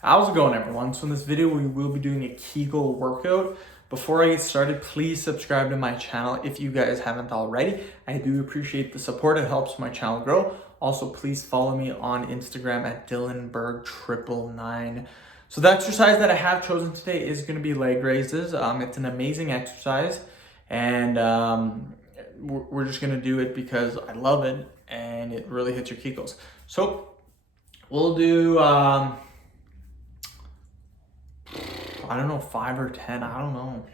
How's it going, everyone? So in this video, we will be doing a Kegel workout. Before I get started, please subscribe to my channel if you guys haven't already. I do appreciate the support. It helps my channel grow. Also, please follow me on Instagram at DylanBerg999. So the exercise that I have chosen today is going to be leg raises. It's an amazing exercise, and we're just going to do it because I love it and it really hits your Kegels. So we'll do I don't know, 5 or 10, I don't know.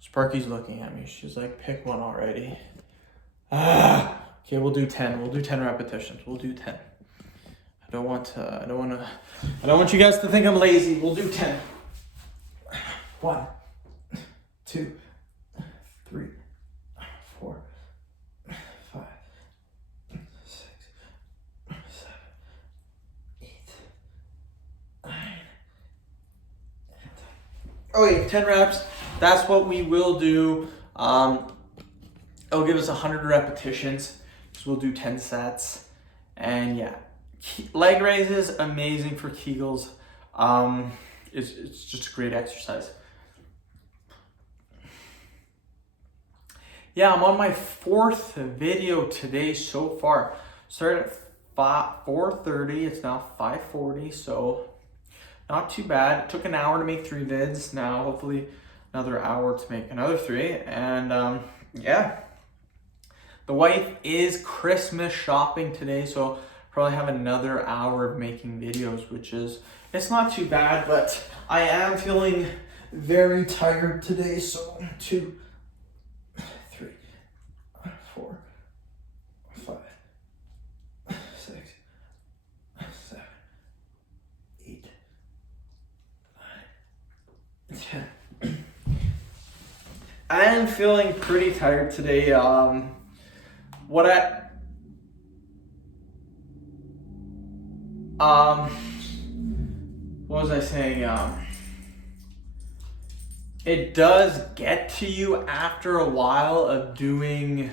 Sparky's looking at me. She's like, pick one already. Okay, we'll do 10. We'll do 10 repetitions. We'll do 10. I don't want you guys to think I'm lazy. We'll do 10. 1, 2, 3, 4, 5, 6, 7, 8, 9. Okay, 10 reps. That's what we will do. It'll give us 100 repetitions. So we'll do 10 sets. And yeah, leg raises, amazing for Kegels. It's just a great exercise. Yeah, I'm on my 4th video today so far. Started at 4:30, it's now 5:40, so not too bad. It took an hour to make 3 vids. Now hopefully another hour to make another 3. And yeah, the wife is Christmas shopping today, so probably have another hour of making videos, which is, it's not too bad, but I am feeling very tired today. So 2, 3, 4, 5, 6, 7, 8, 9, 10. I am feeling pretty tired today. What was I saying? It does get to you after a while of doing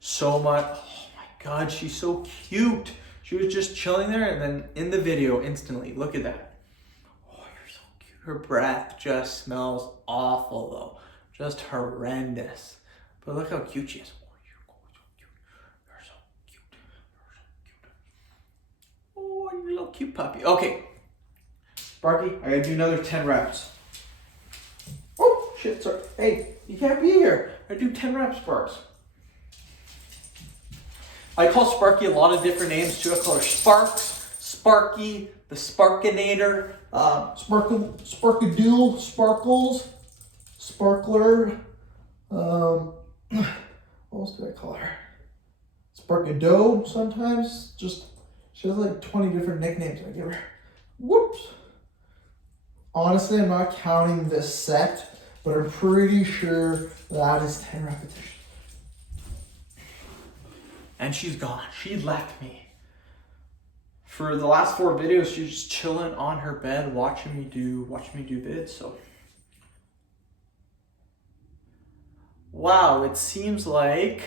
so much. Oh my God, she's so cute. She was just chilling there, and then in the video, instantly, look at that. Oh, you're so cute. Her breath just smells awful though. Just horrendous. But look how cute she is. Oh, you're so cute. You're so cute. You're so cute. Oh, you're a little cute puppy. Okay. Sparky, I gotta do another 10 reps. Oh, shit, sorry. Hey, you can't be here. I do 10 reps, Sparks. I call Sparky a lot of different names too. I call her Sparks, Sparky, the Sparkinator, Sparkadoodle, Sparkles, Sparkler. What else do I call her? Sparkado sometimes. Just, she has like 20 different nicknames I give her. Whoops. Honestly, I'm not counting this set, but I'm pretty sure that is 10 repetitions. And she's gone. She left me. For the last 4 videos, she's just chilling on her bed, watching me do vids. So, wow, it seems like.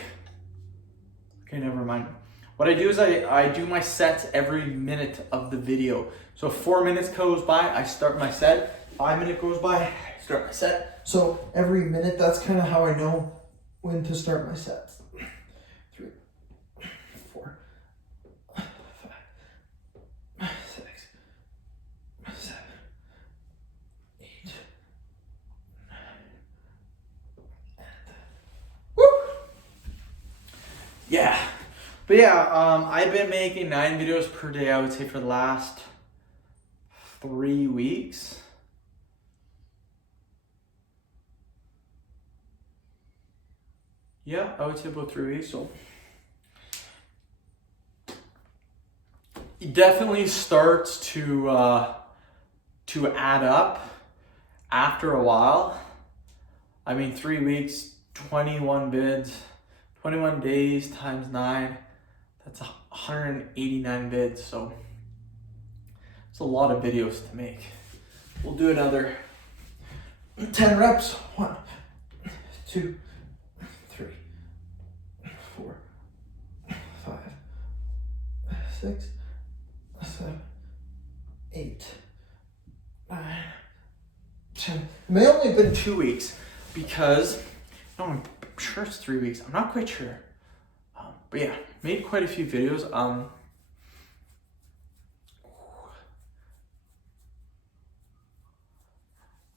Okay, never mind. What I do is I do my sets every minute of the video. So 4 minutes goes by, I start my set. 5 minutes goes by, I start my set. So every minute, that's kind of how I know when to start my sets. 3, 4, 5, 6, 7, 8, 9, and woo! Yeah. But yeah, I've been making 9 videos per day, I would say, for the last 3 weeks. Yeah, I would say about 3 weeks. So it definitely starts to add up after a while. I mean, 3 weeks, 21 vids, 21 days times 9. That's 189 vids, so it's a lot of videos to make. We'll do another 10 reps. 1, 2, 3, 4, 5, 6, 7, 8, 9, 10. It may only have been 2 weeks because, no, I'm sure it's 3 weeks. I'm not quite sure. But yeah, made quite a few videos.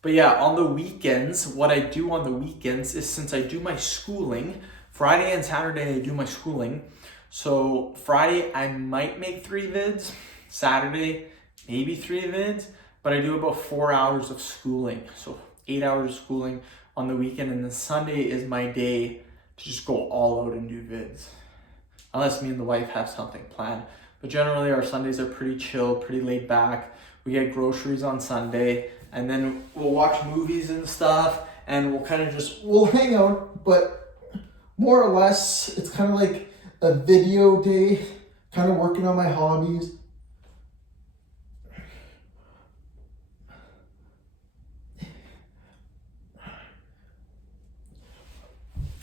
But yeah, on the weekends, what I do on the weekends is, since I do my schooling, Friday and Saturday I do my schooling. So Friday I might make 3 vids, Saturday maybe 3 vids, but I do about 4 hours of schooling. So 8 hours of schooling on the weekend, and then Sunday is my day to just go all out and do vids. Unless me and the wife have something planned. But generally our Sundays are pretty chill, pretty laid back. We get groceries on Sunday, and then we'll watch movies and stuff, and we'll kind of we'll hang out, but more or less it's kind of like a video day, kind of working on my hobbies.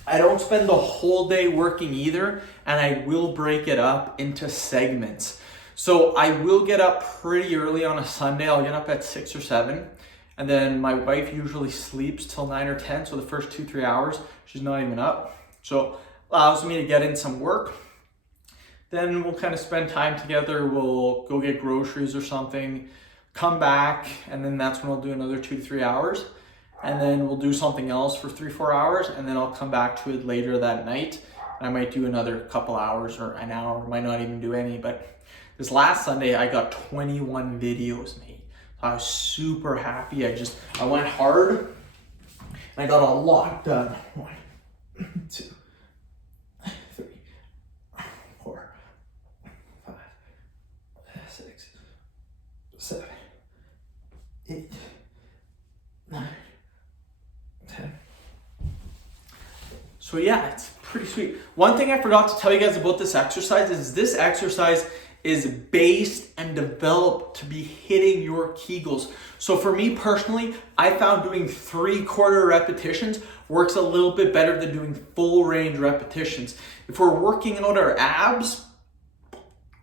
I don't spend the whole day working either, and I will break it up into segments. So I will get up pretty early on a Sunday. I'll get up at 6 or 7, and then my wife usually sleeps till 9 or 10. So the first 2-3 hours, she's not even up. So allows me to get in some work. Then we'll kind of spend time together. We'll go get groceries or something, come back, and then that's when I'll do another 2 to 3 hours. And then we'll do something else for 3-4 hours, and then I'll come back to it later that night. I might do another couple hours or an hour, might not even do any. But this last Sunday, I got 21 videos made. I was super happy. I went hard, and I got a lot done. 1, 2, 3, 4, 5, 6, 7, 8, 9, 10. So yeah, it's pretty sweet. One thing I forgot to tell you guys about this exercise is this exercise is based and developed to be hitting your kegels. So for me personally, I found doing 3/4 repetitions works a little bit better than doing full range repetitions. If we're working out our abs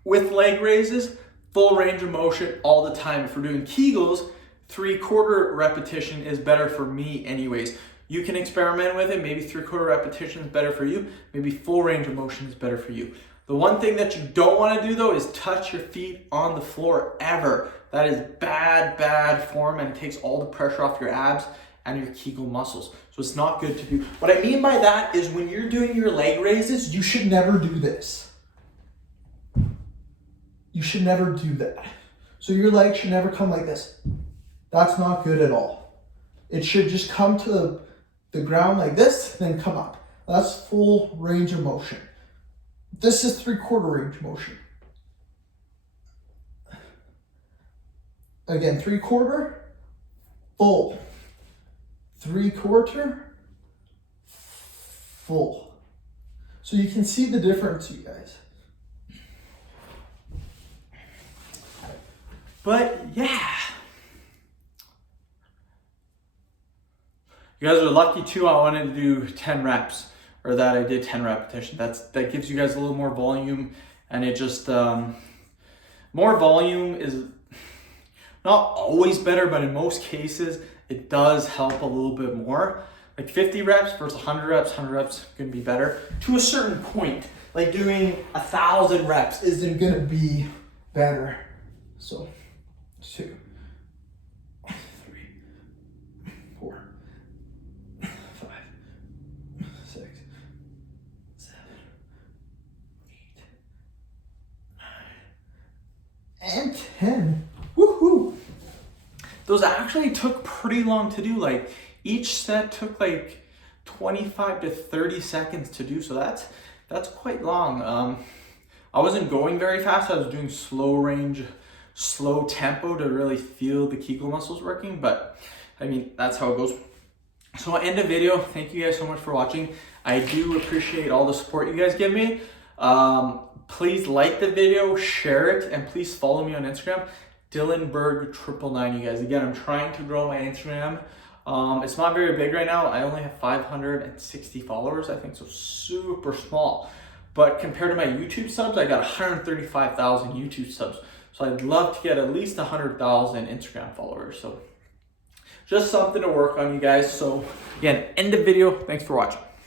with leg raises, full range of motion all the time. If we're doing kegels, 3/4 repetition is better for me anyways. You can experiment with it. Maybe 3/4 repetition is better for you. Maybe full range of motion is better for you. The one thing that you don't want to do though is touch your feet on the floor ever. That is bad form, and it takes all the pressure off your abs and your kegel muscles. So it's not good to do. What I mean by that is when you're doing your leg raises, you should never do this. You should never do that. So your leg should never come like this. That's not good at all. It should just come to the ground like this, then come up. That's full range of motion. This is 3/4 range motion. Again, 3/4, full. 3/4, full. So you can see the difference, you guys. But yeah. You guys are lucky too. I wanted to do 10 reps, or that I did 10 repetitions. That gives you guys a little more volume, and it just, more volume is not always better, but in most cases, it does help a little bit more. Like 50 reps versus 100 reps, 100 reps can be better to a certain point. Like doing 1,000 reps isn't gonna be better. So, 2, 3, 4, 5, 6, 7, 8, 9, and 10. Woohoo! Those actually took pretty long to do. Like each set took like 25 to 30 seconds to do. So that's quite long. I wasn't going very fast. I was doing slow range, slow tempo to really feel the kegel muscles working. But I mean, that's how it goes. So I'll end the video. Thank you guys so much for watching. I do appreciate all the support you guys give me. Please like the video, share it, and please follow me on Instagram, DylanBerg999, you guys. Again, I'm trying to grow my Instagram. It's not very big right now. I only have 560 followers, I think, so super small. But compared to my YouTube subs, I got 135,000 YouTube subs. So I'd love to get at least 100,000 Instagram followers. So just something to work on, you guys. So again, end of video. Thanks for watching.